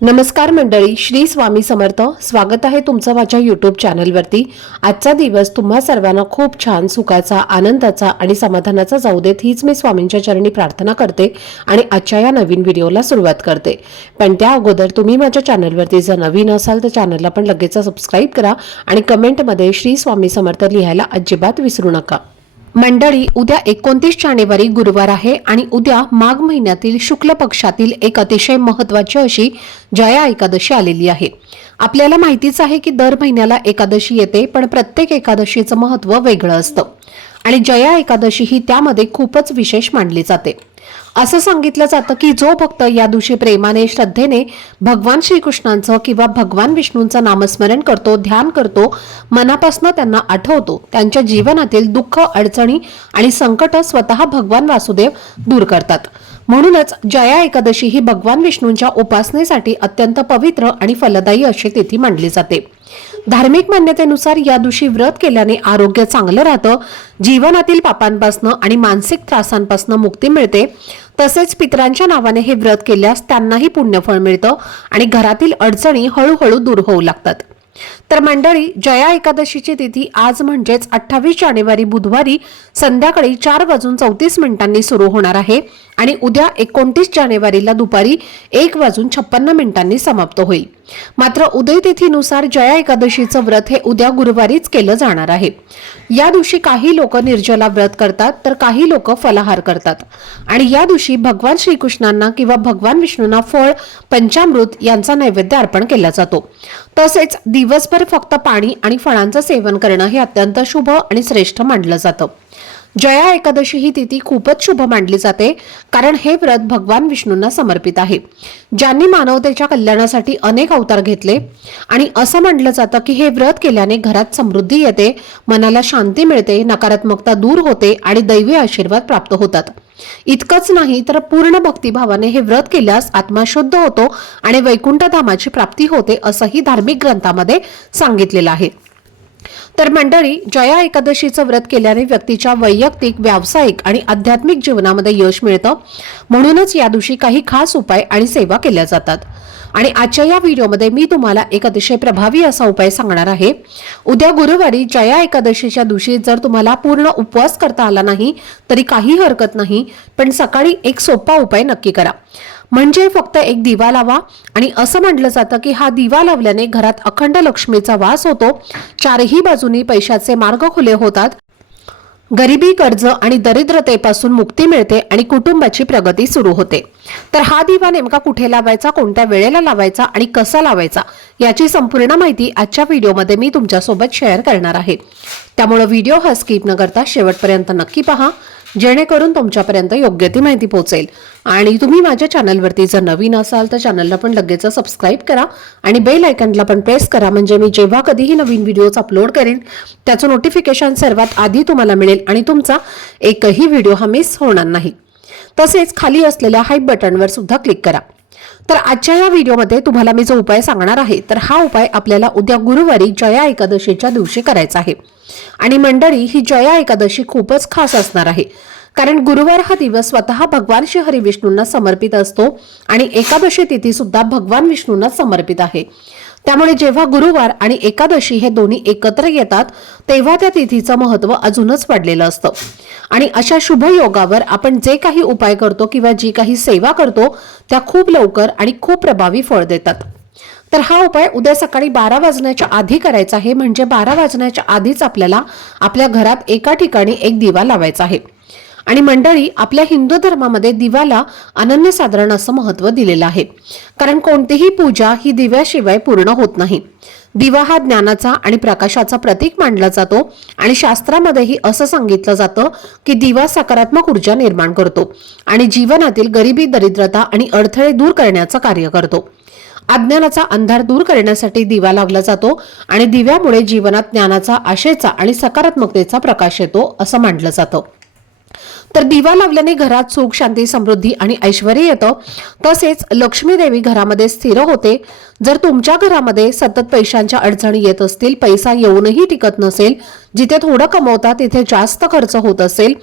नमस्कार मंडळी, श्री स्वामी समर्थ. स्वागत आहे तुमचं माझ्या यूट्यूब चॅनलवरती. आजचा दिवस तुम्हा सर्वांना खूप छान, सुखाचा, आनंदाचा आणि समाधानाचा जाऊ देत, हीच मी स्वामींच्या चरणी प्रार्थना करते आणि आजच्या या नवीन व्हिडिओला सुरुवात करते. पण त्या अगोदर तुम्ही माझ्या चॅनलवरती जर नवीन असाल तर चॅनलला पण लगेच सबस्क्राईब करा आणि कमेंटमध्ये श्री स्वामी समर्थ लिहायला अजिबात विसरू नका. मंडळी, उद्या 29 जानेवारी गुरुवार आहे आणि उद्या माघ महिन्यातील शुक्ल पक्षातील एक अतिशय महत्त्वाची अशी जया एकादशी आलेली आहे. आपल्याला माहितीच आहे की दर महिन्याला एकादशी येते, पण प्रत्येक एकादशीचं महत्त्व वेगळं असतं आणि जया एकादशी ही त्यामध्ये खूपच विशेष मानली जाते. असं सांगितलं जातं की जो भक्त या दिवशी प्रेमाने, श्रद्धेने भगवान श्रीकृष्णांचं किंवा भगवान विष्णूंचं नामस्मरण करतो, ध्यान करतो, मनापासून त्यांना आठवतो, त्यांच्या जीवनातील दुःख, अडचणी आणि संकट स्वतः भगवान वासुदेव दूर करतात. म्हणूनच जया एकादशी ही भगवान विष्णूंच्या उपासनेसाठी अत्यंत पवित्र आणि फलदायी अशी तिथी मानली जाते. धार्मिक मान्यतेनुसार या दिवशी व्रत केल्याने आरोग्य चांगलं राहतं, जीवनातील पापांपासून आणि मानसिक त्रासांपासून मुक्ती मिळते. तसेच पितरांच्या नावाने हे व्रत केल्यास त्यांनाही पुण्यफळ मिळतं आणि घरातील अडचणी हळूहळू दूर होऊ लागतात. तर मंडळी, जया एकादशीची तिथी आज म्हणजेच 28 जानेवारी बुधवारी संध्याकाळी 4:34 सुरू होणार आहे आणि उद्या 29 जानेवारीला दुपारी 1:56 समाप्त होईल. मात्र उदय तिथीनुसार जया एकादशीचं व्रत हे उद्या गुरुवारीच केलं जाणार आहे. या दिवशी काही लोक निर्जला व्रत करतात तर काही लोक फलाहार करतात आणि या दिवशी भगवान श्रीकृष्णांना किंवा भगवान विष्णूंना फळ, पंचामृत यांचा नैवेद्य अर्पण केला जातो. तसेच दिवसभर फक्त पाणी आणि फळांचं सेवन करणं हे अत्यंत शुभ आणि श्रेष्ठ मानलं जातं. जया एकादशी ही तिथी खूपच शुभ मानली जाते, कारण हे व्रत भगवान विष्णूंना समर्पित आहे, ज्यांनी मानवतेच्या कल्याणासाठी अनेक अवतार घेतले. आणि असं म्हटलं जातं की हे व्रत केल्याने घरात समृद्धी येते, मनाला शांती मिळते, नकारात्मकता दूर होते आणि दैवी आशीर्वाद प्राप्त होतात. इतकंच नाही तर पूर्ण भक्तिभावाने हे व्रत केल्यास आत्मा शुद्ध होतो आणि वैकुंठ धामाची प्राप्ती होते, असंही धार्मिक ग्रंथामध्ये सांगितलेलं आहे. तर मंडळी, जया एकादशीचं व्रत केल्याने व्यक्तीच्या वैयक्तिक, व्यावसायिक आणि आध्यात्मिक जीवनामध्ये यश मिळतं. म्हणूनच या दिवशी काही खास उपाय आणि सेवा केल्या जातात आणि आजच्या या व्हिडिओमध्ये मी तुम्हाला एक अतिशय प्रभावी असा उपाय सांगणार आहे. उद्या गुरुवारी जया एकादशीच्या दिवशी जर तुम्हाला पूर्ण उपवास करता आला नाही तरी काही हरकत नाही, पण सकाळी एक सोपा उपाय नक्की करा. म्हणजे फक्त एक दिवा लावा आणि असं म्हटलं जातं की हा दिवा लावल्याने घरात अखंड लक्ष्मीचा वास होतो, चारही बाजूनी पैशाचे मार्ग खुले होतात, गरिबी, कर्ज आणि दरिद्रतेपासून मुक्ती मिळते आणि कुटुंबाची प्रगती सुरू होते. तर हा दिवा नेमका कुठे लावायचा, कोणत्या वेळेला लावायचा आणि कसा लावायचा याची संपूर्ण माहिती आजच्या व्हिडिओमध्ये मी तुमच्यासोबत शेअर करणार आहे. त्यामुळे व्हिडिओ हा स्किप न करता शेवटपर्यंत नक्की पहा, जेणेकरून तुमच्यापर्यंत योग्य ती माहिती पोहोचेल. आणि तुम्ही माझ्या चॅनलवरती जर नवीन असाल तर चॅनलला पण लगेच सबस्क्राईब करा आणि बेल आयकॉनला पण प्रेस करा, म्हणजे मी जेव्हा कधीही नवीन व्हिडिओज अपलोड करेन त्याचं नोटिफिकेशन सर्वात आधी तुम्हाला मिळेल आणि तुमचा एकही व्हिडिओ हा मिस होणार नाही. तसेच खाली असलेल्या हाईप बटनवर सुद्धा क्लिक करा. तर आजच्या या व्हिडिओमध्ये तुम्हाला मी जो उपाय सांगणार आहे तर हा उपाय आपल्याला उद्या गुरुवारी जया एकादशीच्या दिवशी करायचा आहे. आणि मंडळी, ही जया एकादशी खूपच खास असणार आहे, कारण गुरुवार हा दिवस स्वतः भगवान श्री हरी विष्णूंना समर्पित असतो आणि एकादशी तिथी सुद्धा भगवान विष्णूंना समर्पित आहे. त्यामुळे जेव्हा गुरुवार आणि एकादशी हे दोन्ही एकत्र येतात तेव्हा त्या तिथीचं महत्त्व अजूनच वाढलेलं असतं. आणि अशा शुभ योगावर आपण जे काही उपाय करतो किंवा जी काही सेवा करतो त्या खूप लवकर आणि खूप प्रभावी फळ देतात. तर हा उपाय उद्या सकाळी 12 वाजण्याच्या आधी करायचा आहे, म्हणजे 12 वाजण्याच्या आधीच आपल्याला आपल्या घरात एका ठिकाणी एक दिवा लावायचा आहे. आणि मंडळी, आपल्या हिंदू धर्मामध्ये दिव्याला अनन्यसाधारण असं महत्त्व दिलेलं आहे, कारण कोणतीही पूजा ही दिव्याशिवाय पूर्ण होत नाही. दिवा हा ज्ञानाचा आणि प्रकाशाचा प्रतीक मानला जातो आणि शास्त्रामध्येही असं सांगितलं जातं की दिवा सकारात्मक ऊर्जा निर्माण करतो आणि जीवनातील गरिबी, दरिद्रता आणि अडथळे दूर करण्याचं कार्य करतो. अज्ञानाचा अंधार दूर करण्यासाठी दिवा लावला जातो आणि दिव्यामुळे जीवनात ज्ञानाचा, आशेचा आणि सकारात्मकतेचा प्रकाश येतो असं मानलं जातं. तर दिवा लावल्याने घरात सुख, शांती, समृद्धी आणि ऐश्वर्य येतं. तसेच लक्ष्मी देवी घरामध्ये स्थिर होते. जर तुमच्या घरामध्ये सतत पैशांच्या अडचणी येत असतील, पैसा येऊनही टिकत नसेल, जिथे थोडं कमवता तिथे जास्त खर्च होत असेल,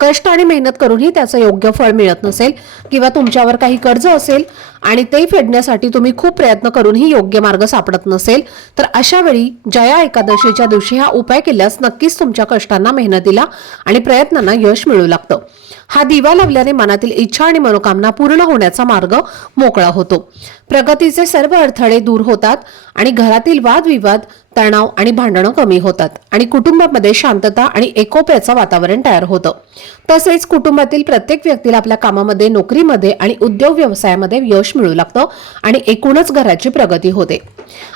कष्ट आणि मेहनत करूनही त्याचं योग्य फळ मिळत नसेल, किंवा तुमच्यावर काही कर्ज असेल आणि ते फेडण्यासाठी तुम्ही खूप प्रयत्न करूनही योग्य मार्ग सापडत नसेल, तर अशा वेळी जया एकादशीच्या दिवशी हा उपाय केल्यास नक्कीच तुमच्या कष्टांना, मेहनतीला आणि प्रयत्नांना यश मिळू लागतं. हा दिवा लावल्याने मनातील इच्छा आणि मनोकामना पूर्ण होण्याचा मार्ग मोकळा होतो. प्रगतीचे सर्व अडथळे दूर होतात आणि घरातील वादविवाद, तणाव आणि भांडणं कमी होतात आणि कुटुंबामध्ये शांतता आणि एकोप्याचं वातावरण तयार होतं. तसेच कुटुंबातील प्रत्येक व्यक्तीला आपल्या कामामध्ये, नोकरीमध्ये आणि उद्योग व्यवसायामध्ये यश मिळू लागतं आणि एकूणच घराची प्रगती होते.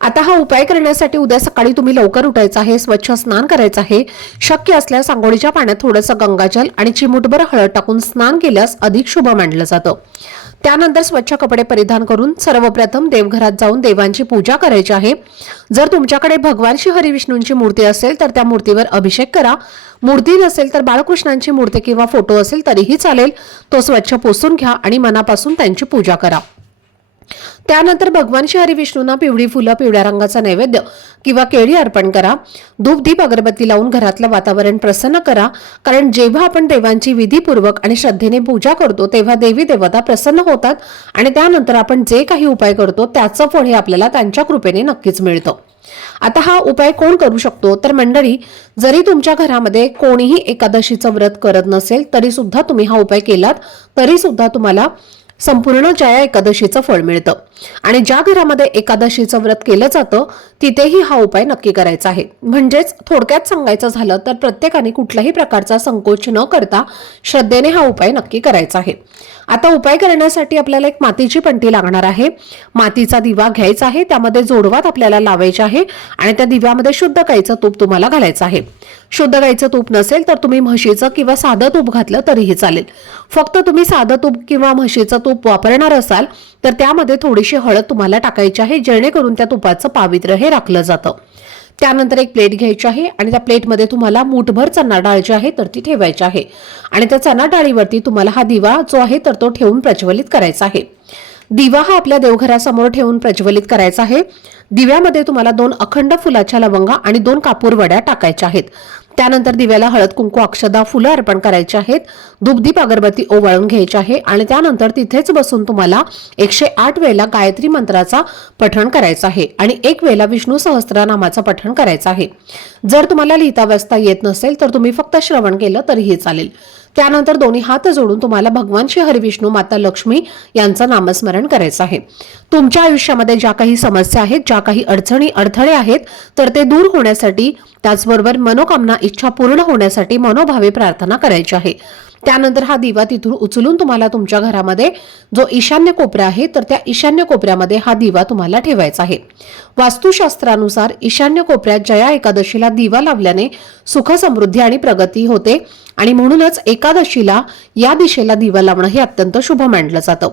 आता हा उपाय करण्यासाठी उद्या सकाळी तुम्ही लवकर उठायचं आहे, स्वच्छ स्नान करायचं आहे. शक्य असल्यास अंघोळीच्या पाण्यात थोडंसं गंगाजल आणि चिमूटभर हळद टाकून स्नान केल्यास अधिक शुभ मानलं जातं. त्यानंतर स्वच्छ कपडे परिधान करून सर्वप्रथम देवघरात जाऊन देवांची पूजा करायची आहे. जर तुमच्याकडे भगवान श्री हरिविष्णूंची मूर्ती असेल तर त्या मूर्तीवर अभिषेक करा. मूर्ती नसेल तर बाळकृष्णांची मूर्ती किंवा फोटो असेल तरीही चालेल. तो स्वच्छ पुसून घ्या आणि मनापासून त्यांची पूजा करा. त्यानंतर भगवान श्री हरिविष्णूंना पिवळी फुलं, पिवळ्या रंगाचा नैवेद्य किंवा केळी अर्पण करा. धूप दीप अगरबत्ती लावून घरातलं वातावरण प्रसन्न करा. कारण जेव्हा आपण देवांची विधीपूर्वक आणि श्रद्धेने पूजा करतो तेव्हा देवी देवता प्रसन्न होतात आणि त्यानंतर आपण जे काही उपाय करतो त्याचं फळ हे आपल्याला त्यांच्या कृपेने नक्कीच मिळतं. आता हा उपाय कोण करू शकतो तर मंडळी, जरी तुमच्या घरामध्ये कोणीही एकादशीचं व्रत करत नसेल तरी सुद्धा तुम्ही हा उपाय केलात तरी सुद्धा तुम्हाला संपूर्ण जया एकादशीचं फळ मिळतं. आणि ज्या घरामध्ये एकादशीचं व्रत केलं जातं तिथेही हा उपाय नक्की करायचा आहे. म्हणजेच थोडक्यात सांगायचं झालं तर प्रत्येकाने कुठल्याही प्रकारचा संकोच न करता श्रद्धेने हा उपाय नक्की करायचा आहे. आता उपाय करण्यासाठी आपल्याला एक मातीची पंटी लागणार आहे. मातीचा दिवा घ्यायचा आहे, त्यामध्ये जोडवात आपल्याला लावायचे आहे आणि त्या दिव्यामध्ये शुद्ध गाईचं तूप तुम्हाला घालायचं आहे. शुद्ध गाईचं तूप नसेल तर तुम्ही म्हशीचं किंवा साधं तूप घातलं तरीही चालेल. फक्त तुम्ही साधं तूप किंवा म्हशीचं तूप वापरणार असाल तर त्यामध्ये थोडीशी हळद तुम्हाला टाकायची आहे, जेणेकरून त्या तुपाचं पावित्र्य हे राखलं जातं. त्यानंतर एक प्लेट घ्यायची आहे आणि त्या प्लेटमध्ये तुम्हाला मूठभर चणा डाळ जी आहे तर ती ठेवायची आहे आणि त्या चणा डाळीवरती तुम्हाला हा दिवा जो आहे तर तो ठेवून प्रज्वलित करायचा आहे. दिवा हा आपल्या देवघरासमोर ठेवून प्रज्वलित करायचा आहे. दिव्यामध्ये तुम्हाला 2 अखंड फुलाच्या लवंगा आणि 2 कापूर वड्या टाकायच्या आहेत. त्यानंतर दिव्याला हळद, कुंकू, अक्षदा, फुलं अर्पण करायची आहेत. धूपदीप अगरबत्ती ओवाळून घ्यायची आहे आणि त्यानंतर तिथेच बसून तुम्हाला 108 वेळेला गायत्री मंत्राचा पठण करायचा आहे आणि 1 वेळेला विष्णू सहस्त्रनामाचं पठण करायचं आहे. जर तुम्हाला लिहिता वाचता येत नसेल तर तुम्ही फक्त श्रवण केलं तरीही चालेल. त्यानंतर दोन्ही हात जोडून तुम्हाला भगवान श्री हरिविष्णू, माता लक्ष्मी यांचं नामस्मरण करायचं आहे. तुमच्या आयुष्यामध्ये ज्या काही समस्या आहेत, ज्या काही अडचणी, अडथळे आहेत तर ते दूर होण्यासाठी, त्याचबरोबर मनोकामना, इच्छा पूर्ण होण्यासाठी मनोभावे प्रार्थना करायची आहे. त्यानंतर हा दिवा तिथून उचलून तुम्हाला तुमच्या घरामध्ये जो ईशान्य कोपरा आहे तर त्या ईशान्य कोपऱ्यामध्ये हा दिवा तुम्हाला ठेवायचा आहे. वास्तुशास्त्रानुसार ईशान्य कोपऱ्यात जया एकादशीला दिवा लावल्याने सुख, समृद्धी आणि प्रगती होते आणि म्हणूनच एकादशीला या दिशेला दिवा लावणं हे अत्यंत शुभ मानलं जातं.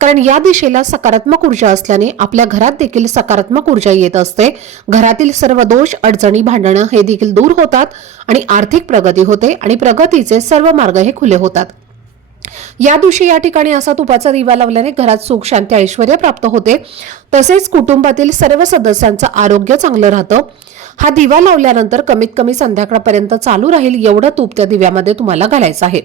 कारण या दिशेला सकारात्मक ऊर्जा असल्याने आपल्या घरात देखील सकारात्मक ऊर्जा येत असते. घरातील सर्व दोष, अडचणी, भांडणं हे देखील दूर होतात आणि आर्थिक प्रगती होते आणि प्रगतीचे सर्व मार्ग हे खुले होतात. या दिवशी या ठिकाणी असा तुपाचा दिवा लावल्याने घरात सुख, शांती, ऐश्वर्य प्राप्त होते. तसेच कुटुंबातील सर्व सदस्यांचं आरोग्य चांगलं राहतं. हा दिवा लावल्यानंतर कमीत कमी संध्याकाळपर्यंत चालू राहील एवढं तूप त्या दिव्यामध्ये तुम्हाला घालायचं आहे.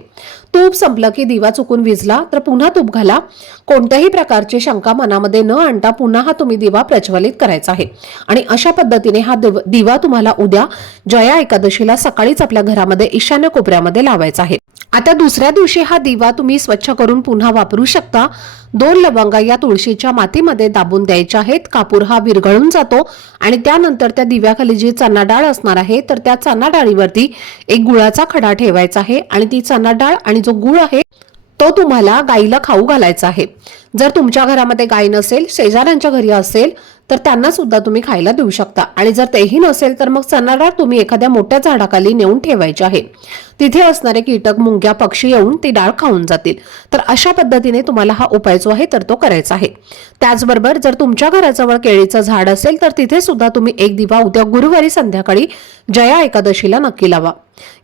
तूप संपलं की दिवा चुकून विझला तर पुन्हा तूप घाला. कोणत्याही प्रकारची शंका मनामध्ये न आणता पुन्हा हा तुम्ही दिवा प्रज्वलित करायचा आहे आणि अशा पद्धतीने हा दिवा तुम्हाला उद्या जया एकादशीला सकाळीच आपल्या घरामध्ये ईशान्य कोपऱ्यामध्ये लावायचा आहे. आता दुसऱ्या दिवशी हा दिवा तुम्ही स्वच्छ करून पुन्हा वापरू शकता. 2 लवंगा या तुळशीच्या मातीमध्ये दाबून द्यायच्या आहेत. कापूर हा विरघळून जातो आणि त्यानंतर त्या दिव्याखाली जी चणा डाळ असणार आहे तर त्या चणा डाळीवरती एक गुळाचा खडा ठेवायचा आहे आणि ती चणा डाळ आणि जो गुळ आहे तो तुम्हाला गाईला खाऊ घालायचा आहे. जर तुमच्या घरामध्ये गाय नसेल, शेजाऱ्यांच्या घरी असेल तर त्यांना सुद्धा तुम्ही खायला देऊ शकता आणि जर तेही नसेल तर मग चणा डाळ तुम्ही एखाद्या मोठ्या झाडाखाली नेऊन ठेवायची आहे. तिथे असणारे कीटक, मुंग्या, पक्षी येऊन ती डाळ खाऊन जातील. तर अशा पद्धतीने तुम्हाला हा उपाय जो आहे तर तो करायचा आहे. त्याचबरोबर जर तुमच्या घराजवळ केळीचं झाड असेल तर तिथे सुद्धा तुम्ही एक दिवा उद्या गुरुवारी संध्याकाळी जया एकादशीला नक्की लावा।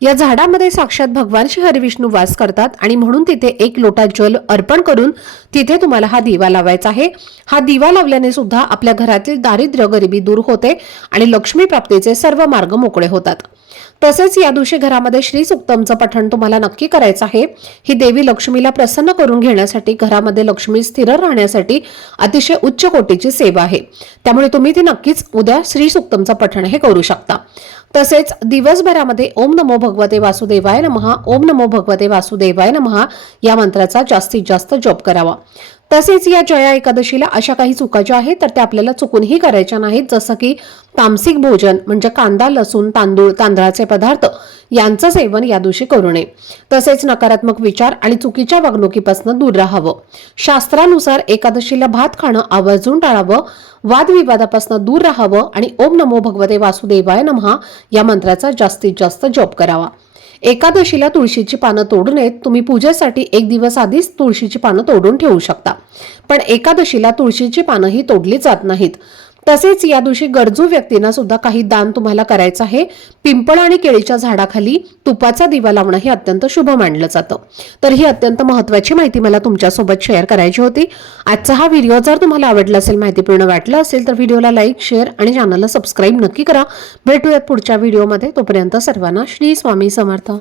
या झाडामध्ये साक्षात भगवान श्री हरिविष्णू वास करतात आणि म्हणून तिथे एक लोटा जल अर्पण करून तिथे तुम्हाला हा दिवा लावायचा आहे। हा दिवा लावल्याने सुद्धा आपल्या घरातील दारिद्र्य गरिबी दूर होते आणि लक्ष्मी प्राप्तीचे सर्व मार्ग मोकळे होतात। तसेच या दिवशी घरामध्ये श्री सुक्तमचं पठण तुम्हाला नक्की करायचं आहे। ही देवी लक्ष्मीला प्रसन्न करून घेण्यासाठी, घरामध्ये लक्ष्मी स्थिर राहण्यासाठी अतिशय उच्च कोटीची सेवा आहे। त्यामुळे तुम्ही ती नक्कीच उद्या श्री सुक्तमचं पठण हे करू शकता। तसेच दिवसभरामध्ये ओम नमो भगवते वासुदेवाय नमः, ओम नमो भगवते वासुदेवाय नमः या मंत्राचा जास्तीत जास्त जप करावा। तसेच या जया एकादशीला अशा काही चुका ज्या आहेत तर त्या आपल्याला चुकूनही करायच्या नाहीत, जसं की तामसिक भोजन म्हणजे कांदा, लसूण, तांदूळ, तांदळाचे पदार्थ यांचं सेवन या दिवशी करू नये। तसेच नकारात्मक विचार आणि चुकीच्या वागणुकीपासून दूर राहावं। शास्त्रानुसार एकादशीला भात खाणं आवर्जून टाळावं, वादविवादापासून दूर राहावं आणि ओम नमो भगवते वासुदेवाय नमः या मंत्राचा जास्तीत जास्त जप करावा। एकादशीला तुळशीची पानं तोडू नयेत। तुम्ही पूजेसाठी एक दिवस आधीच तुळशीची पानं तोडून ठेवू शकता, पण एकादशीला तुळशीची पानं ही तोडली जात नाहीत। तसेच या दिवशी गरजू व्यक्तींना सुद्धा काही दान तुम्हाला करायचं आहे। पिंपळ आणि केळीच्या झाडाखाली तुपाचा दिवा लावणं हे अत्यंत शुभ मानलं जातं। तर ही अत्यंत महत्त्वाची माहिती मला तुमच्यासोबत शेअर करायची होती। आजचा हा व्हिडिओ जर तुम्हाला आवडला असेल, माहितीपूर्ण वाटलं असेल तर व्हिडिओला लाईक, शेअर आणि चॅनलला सबस्क्राईब नक्की करा। भेटूयात पुढच्या व्हिडिओमध्ये। तोपर्यंत सर्वांना श्री स्वामी समर्थ।